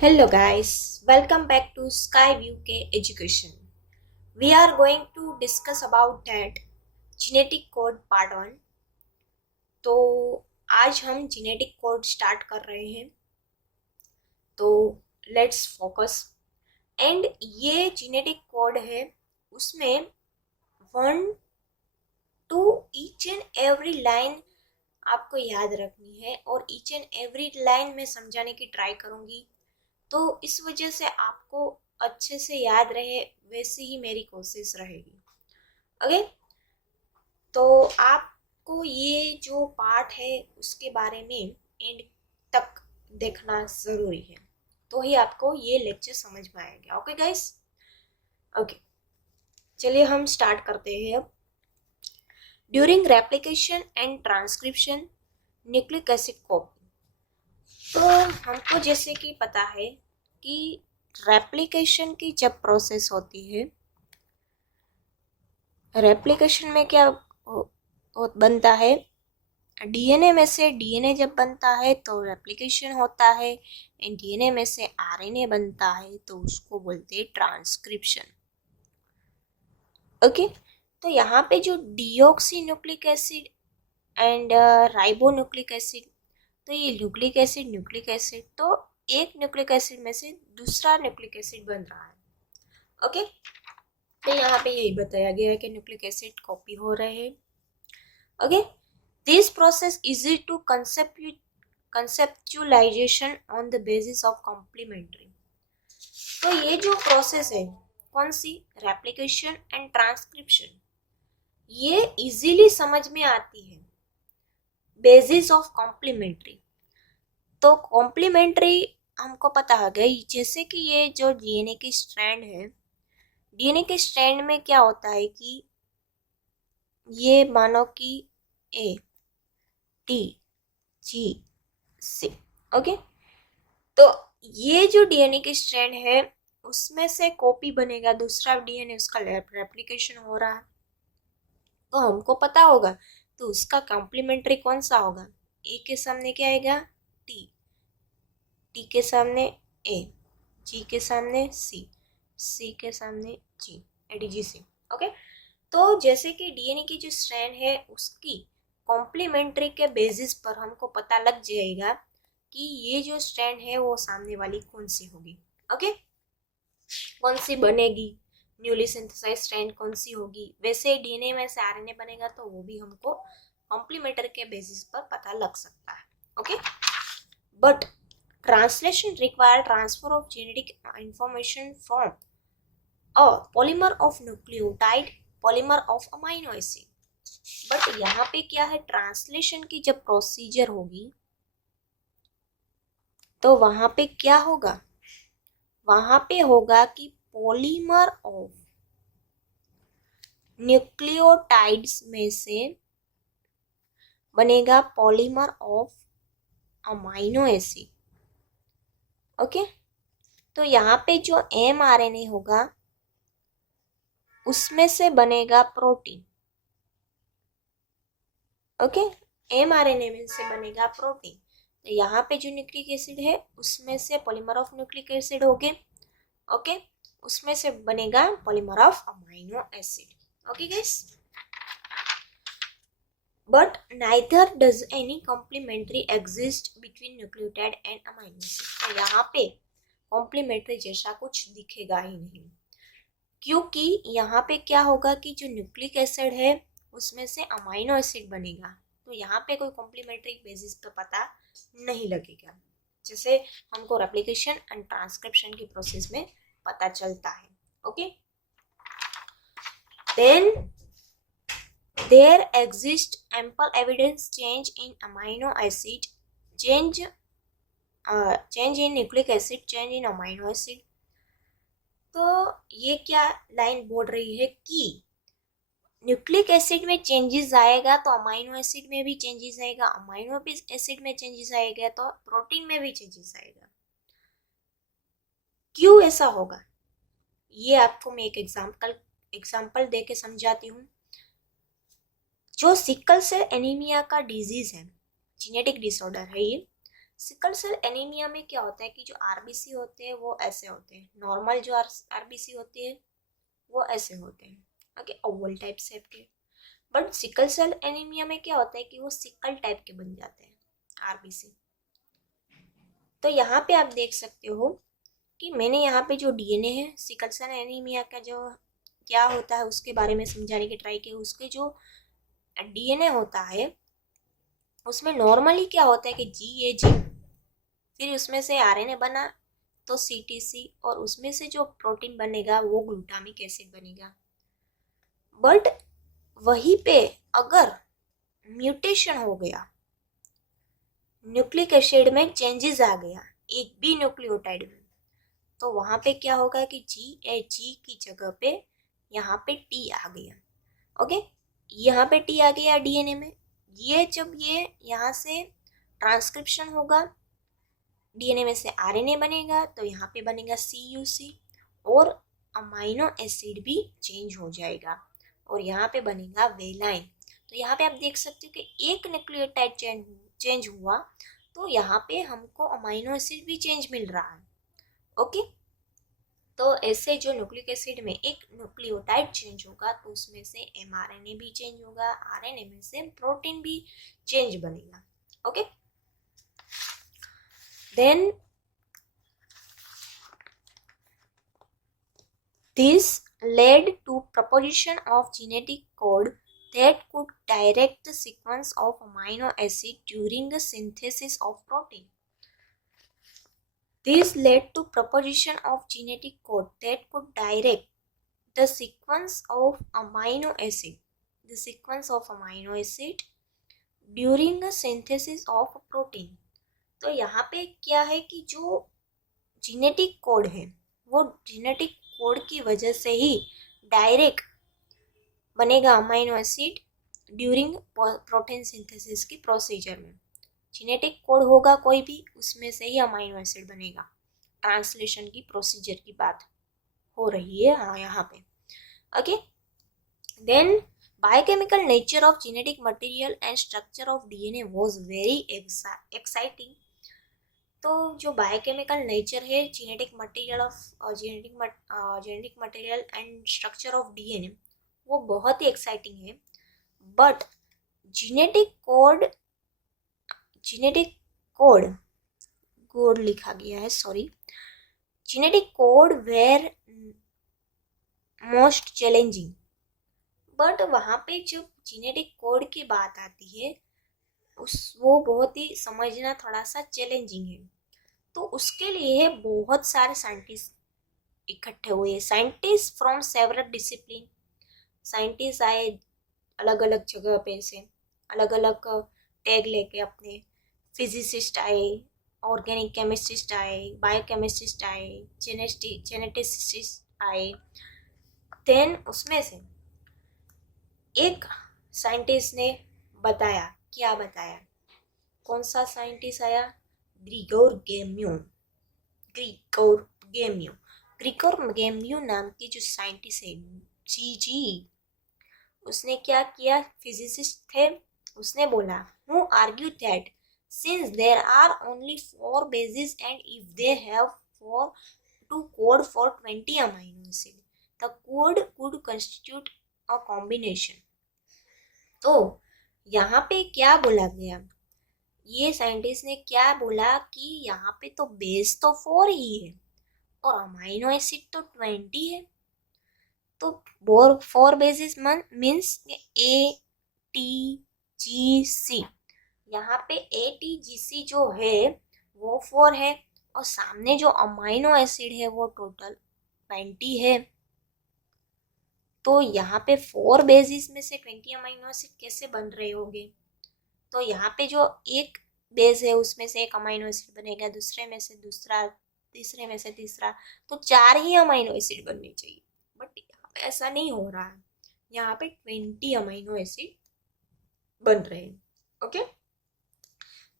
Hello guys, welcome back to Skyview K Education. We are going to discuss about that genetic code part 1. तो आज हम genetic code start कर रहे हैं. तो लेट्स फोकस. एंड ये genetic code है, उसमें 1 to each and every line आपको याद रखनी है और ईच एंड एवरी लाइन में समझाने की ट्राई करूँगी. तो इस वजह से आपको अच्छे से याद रहे वैसे ही मेरी कोशिश रहेगी. ओके, तो आपको ये जो पार्ट है उसके बारे में एंड तक देखना ज़रूरी है, तो ही आपको ये लेक्चर समझ में आएगा. ओके गाइस, ओके चलिए हम स्टार्ट करते हैं अब. During replication and transcription nucleic acid copy. तो हमको जैसे कि पता है कि रेप्लिकेशन की जब प्रोसेस होती है, रेप्लिकेशन में क्या बनता है, डीएनए में से डीएनए जब बनता है तो रेप्लिकेशन होता है, एंड डीएनए में से आरएनए बनता है तो उसको बोलते हैं ट्रांसक्रिप्शन. ओके, तो यहाँ पे जो deoxy nucleic acid and ribonucleic acid, तो ये न्यूक्लिक एसिड तो एक न्यूक्लिक एसिड में से दूसरा न्यूक्लिक एसिड बन रहा है. ओके, तो यहाँ पे यही बताया गया है कि न्यूक्लिक एसिड कॉपी हो रहे हैं. Okay, this process easy to conceptualization on the basis of complementary. तो ये जो प्रोसेस है कौन सी, रेप्लिकेशन एंड ट्रांसक्रिप्शन, ये इजीली समझ में आती है बेसिस ऑफ कॉम्प्लीमेंट्री. तो कॉम्प्लीमेंट्री हमको पता है गई, जैसे कि ये जो डीएनए की स्ट्रैंड है, डीएनए के स्ट्रैंड में क्या होता है कि ये मानो कि A T G C. Okay, तो ये जो डीएनए की स्ट्रैंड है उसमें से कॉपी बनेगा, दूसरा डीएनए उसका रेप्लिकेशन हो रहा है, तो हमको पता होगा तो उसका कॉम्प्लीमेंट्री कौन सा होगा. ए के सामने क्या आएगा, टी, टी के सामने ए, जी के सामने सी, सी के सामने जी, एडीजीसी. ओके, तो जैसे कि डीएनए की जो स्ट्रैंड है उसकी कॉम्प्लीमेंट्री के बेसिस पर हमको पता लग जाएगा कि ये जो स्ट्रैंड है वो सामने वाली कौन सी होगी. ओके, कौन सी बनेगी, न्यूली सिंथेसाइज स्ट्रैंड कौन सी होगी. वैसे डीएनए में से आरएनए बनेगा तो वो भी हमको कॉम्प्लीमेंट्री के बेसिस पर पता लग सकता है. Okay, but translation require transfer of genetic information from a polymer of nucleotide polymer of amino acid. But यहाँ पे क्या है, ट्रांसलेशन की जब प्रोसीजर होगी तो वहां पे क्या होगा, वहां पे होगा कि पॉलीमर ऑफ न्यूक्लियोटाइड्स में से बनेगा polymer of amino acid. Okay, तो यहाँ पे जो mRNA होगा उसमें से बनेगा प्रोटीन. ओके, mRNA में से बनेगा प्रोटीन. तो यहाँ पे जो न्यूक्लिक एसिड है उसमें से पॉलीमर ऑफ न्यूक्लिक एसिड हो गए. ओके, उसमें से बनेगा polymer of amino acid. Okay guys, but neither does any complementary exist between nucleotide and amino acid. तो यहाँ पे कॉम्प्लीमेंट्री जैसा कुछ दिखेगा ही नहीं, क्योंकि यहाँ पे क्या होगा कि जो न्यूक्लिक एसिड है उसमें से अमाइनो एसिड बनेगा, तो यहाँ पे कोई कॉम्प्लीमेंट्री बेसिस पे पता नहीं लगेगा, जैसे हमको रेप्लिकेशन एंड ट्रांसक्रिप्शन की प्रोसेस में पता चलता है. Okay, then there exists ample evidence change in amino acid, change in nucleic acid, change in amino acid. तो ये क्या लाइन बोल रही है कि न्यूक्लिक एसिड में चेंजेस आएगा तो अमाइनो एसिड में भी चेंजेस आएगा, अमाइनो एसिड में चेंजेस आएगा तो प्रोटीन में भी चेंजेस आएगा. क्यों ऐसा होगा, ये आपको मैं एक एग्जाम्पल दे के समझाती हूँ. जो सिकल सेल एनीमिया का डिजीज है, जेनेटिक डिसऑर्डर है ये, सिकल सेल एनीमिया में क्या होता है कि जो आरबीसी होते हैं वो ऐसे होते हैं, नॉर्मल जो आरबीसी होती है वो ऐसे होते हैं, ओके, ओवल टाइप शेप के। बट सिकल सेल एनीमिया में क्या होता है कि वो सिकल टाइप के बन जाते हैं आरबीसी। तो यहाँ पे आप देख सकते हो कि मैंने यहाँ पे जो डीएनए है सिकल सेल एनीमिया का जो क्या होता है उसके बारे में समझाने की ट्राई की। उसके जो डीएनए होता है उसमें नॉर्मली क्या होता है कि जी, फिर उसमें से आरएनए बना तो सीटीसी, और उसमें से जो प्रोटीन बनेगा वो ग्लूटामिक एसिड बनेगा। बट वहीं पे अगर म्यूटेशन हो गया, न्यूक्लिक एसिड में चेंजेस आ गया एक भी न्यूक्लियोटाइड में, तो वहां पे क्या होगा कि जी की जगह पे यहाँ पे टी आ गया, ओके, यहाँ पे टी आ गया डीएनए में। ये जब ये यहाँ से ट्रांसक्रिप्शन होगा, डीएनए में से आरएनए बनेगा, तो यहाँ पे बनेगा CUC और अमाइनो एसिड भी चेंज हो जाएगा और यहाँ पे बनेगा वेलाइन। तो यहाँ पे आप देख सकते हो कि एक न्यूक्लियोटाइड चेंज हुआ तो यहाँ पे हमको अमाइनो एसिड भी चेंज मिल रहा है, ओके। तो ऐसे जो न्यूक्लिक एसिड में एक न्यूक्लियोटाइड चेंज होगा तो उसमें से mRNA भी चेंज होगा, आरएनए में से प्रोटीन भी चेंज बनेगा, okay. Then this led to proposition of genetic code that could direct the sequence of amino acid during the synthesis of protein. This led to proposition of genetic code that could direct the sequence of amino acid during the synthesis of protein. तो यहाँ पे क्या है कि जो genetic code है वो genetic code की वजह से ही डायरेक्ट बनेगा amino acid during protein synthesis की प्रोसीजर में। जेनेटिक कोड होगा कोई भी, उसमें से ही अमाइनो एसिड बनेगा। ट्रांसलेशन की प्रोसीजर की बात हो रही है हाँ यहाँ पे, okay. Then biochemical nature of genetic material and structure of DNA was very exciting. तो जो बायोकेमिकल नेचर है genetic material and structure of DNA वो बहुत ही एक्साइटिंग है। बट जेनेटिक कोड लिखा गया है, sorry, genetic code were most challenging. But वहाँ पे जब जेनेटिक कोड की बात आती है वो बहुत ही समझना थोड़ा सा चैलेंजिंग है। तो उसके लिए बहुत सारे साइंटिस्ट इकट्ठे हुए, scientist from several discipline. Scientist आए अलग अलग जगह पे से, अलग अलग टैग लेके अपने। फिजिसिस्ट आए, ऑर्गेनिक केमिस्ट्रिस्ट आए, बायोकेमिस्ट्रिस्ट आए, जेनेटिसिस्ट आए। देन उसमें से एक साइंटिस्ट ने बताया, क्या बताया, कौन सा साइंटिस्ट आया, ग्रिगोर गेम्यू नाम की जो साइंटिस्ट है, जी, उसने क्या किया, फिजिसिस्ट थे, उसने बोला who argue that since there are only 4 bases and if they have 4 to code for 20 amino acid the code could constitute a combination। तो यहाँ पे क्या बोला गया, ये साइंटिस्ट ने क्या बोला कि यहाँ पे तो बेस तो 4 ही है और अमाइनो एसिड तो 20 है। तो 4 बेसिस मीन्स ATGC, यहाँ पे ATGC जो है वो 4 है और सामने जो अमाइनो एसिड है वो टोटल 20 है। तो यहाँ पे 4 बेसिस में से 20 अमाइनो एसिड कैसे बन रहे होंगे। तो यहाँ पे जो एक बेस है उसमें से एक अमाइनो एसिड बनेगा, दूसरे में से दूसरा, तीसरे में से तीसरा, तो 4 ही अमाइनो एसिड बनने चाहिए। बट यहाँ पे ऐसा नहीं हो रहा है, यहाँ पे 20 अमाइनो एसिड बन रहे हैं, ओके।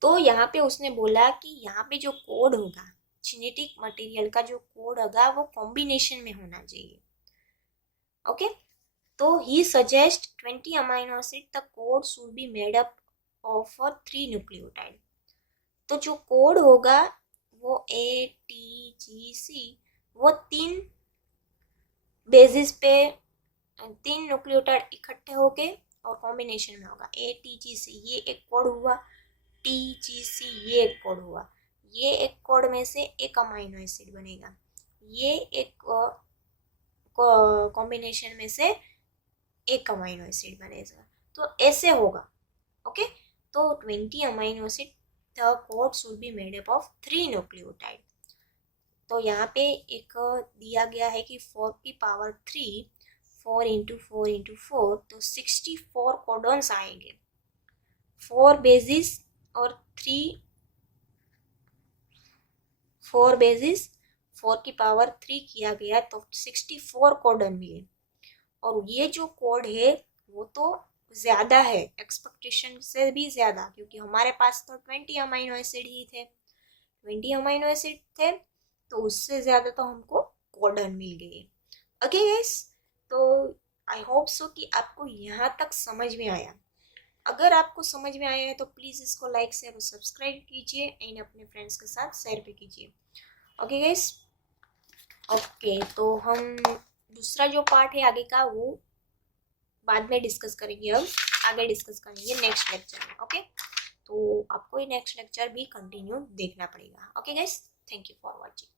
तो यहाँ पे उसने बोला कि यहाँ पे जो कोड होगा जेनेटिक मटेरियल का, जो कोड होगा वो कॉम्बिनेशन में होना चाहिए, ओके। तो he suggest 20 amino acid the code should be made up of 3 nucleotide। तो जो कोड होगा वो ATGC, वो 3 बेसिस पे 3 न्यूक्लियोटाइड इकट्ठे होके और कॉम्बिनेशन में होगा। ATGC ये एक कोड हुआ, TGC ये एक कोड हुआ, ये एक कोड में से एक अमाइनो एसिड बनेगा, ये एक कॉम्बिनेशन में से एक अमाइनो एसिड बनेगा। तो ऐसे होगा। ओके, तो 20 amino acid, the code should be made up of 3 nucleotide. तो यहाँ पे एक दिया गया है कि 4 की पावर 3, 4 इंटू 4 इंटू 4, तो 64 कोडॉन्स आएंगे। 4 बेसिस और 4 बेसिस, 4 की पावर 3 किया गया तो 64 कोडन मिले। और ये जो कोड है वो तो ज़्यादा है, एक्सपेक्टेशन से भी ज़्यादा, क्योंकि हमारे पास तो 20 अमाइनो एसिड ही थे, 20 अमाइनो एसिड थे, तो उससे ज़्यादा तो हमको कोडन मिल गए। ओके गाइस, तो आई होप सो कि आपको यहाँ तक समझ में आया। अगर आपको समझ में आया है तो प्लीज़ इसको लाइक शेयर और सब्सक्राइब कीजिए एंड अपने फ्रेंड्स के साथ शेयर भी कीजिए। ओके गाइस, ओके, तो हम दूसरा जो पार्ट है आगे का वो बाद में डिस्कस करेंगे। अब आगे डिस्कस करेंगे नेक्स्ट लेक्चर में। ओके, तो आपको ये नेक्स्ट लेक्चर भी कंटिन्यू देखना पड़ेगा। Okay guys, thank you for watching.